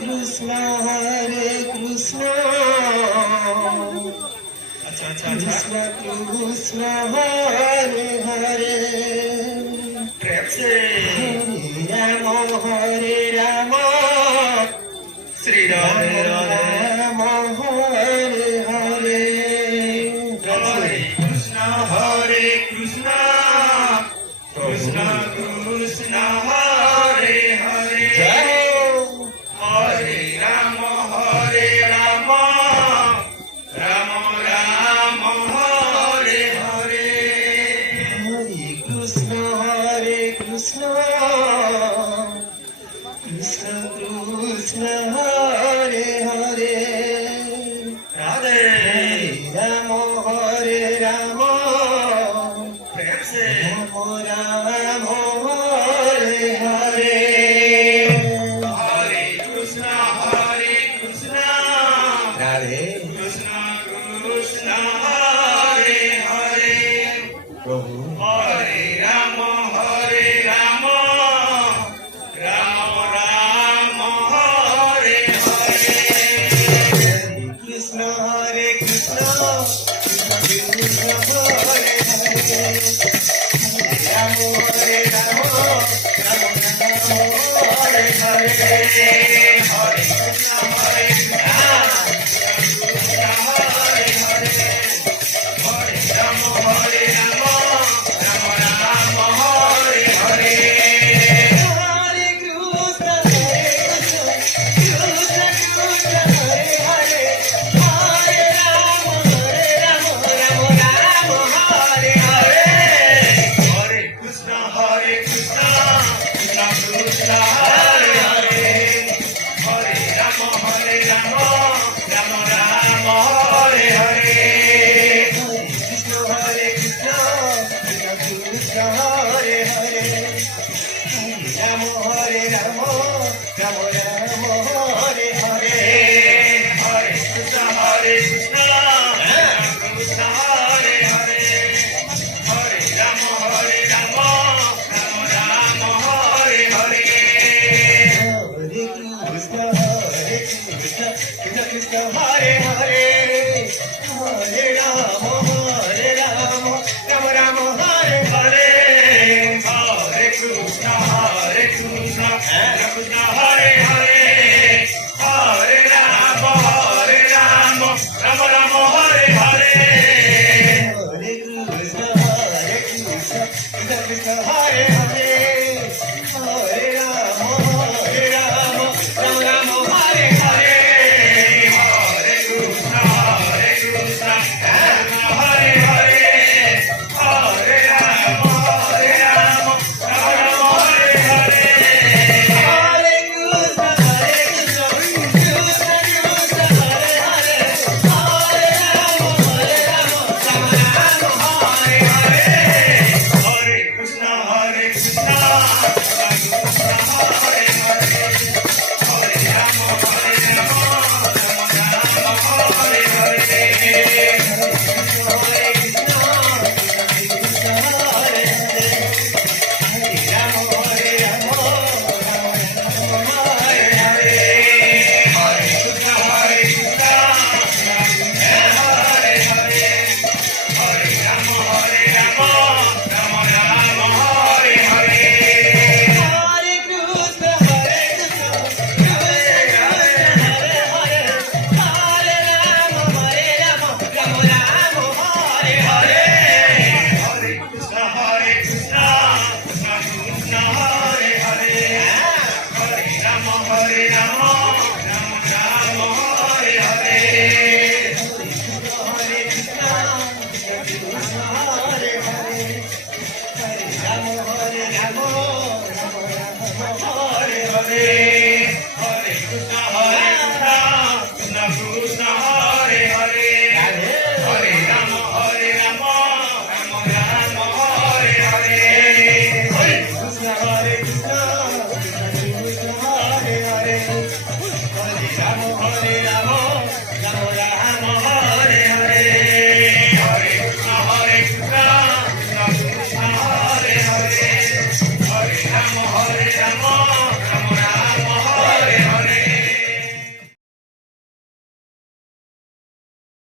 कृष्ण हरे कृष्ण कृष्ण कृष्ण हरे हरे प्रेम से हरे राम श्री राधे राधे राम हरे हरे हरे कृष्ण कृष्ण कृष्ण हरे हरे जय हरे राम राम राम हरे हरे हरे कृष्ण कृष्ण कृष्ण हरे हरे राधे राम प्रेम से राम हरे हरे हरे कृष्ण राधे कृष्ण कृष्ण हरे हरे प्रभु हरे राम राम राम हरे हरे कृष्ण कृष्ण कृष्ण हरे हरे राम राम हरे हरे हरे कृष्ण हरे हरे हरे राम राम राम हरे हरे हरे कृष्ण कृष्ण कृष्ण हरे हरे हरे राम राम हरे हरे हरे कृष्ण कृष्ण कृष्ण हरे हरे हरे राम Rama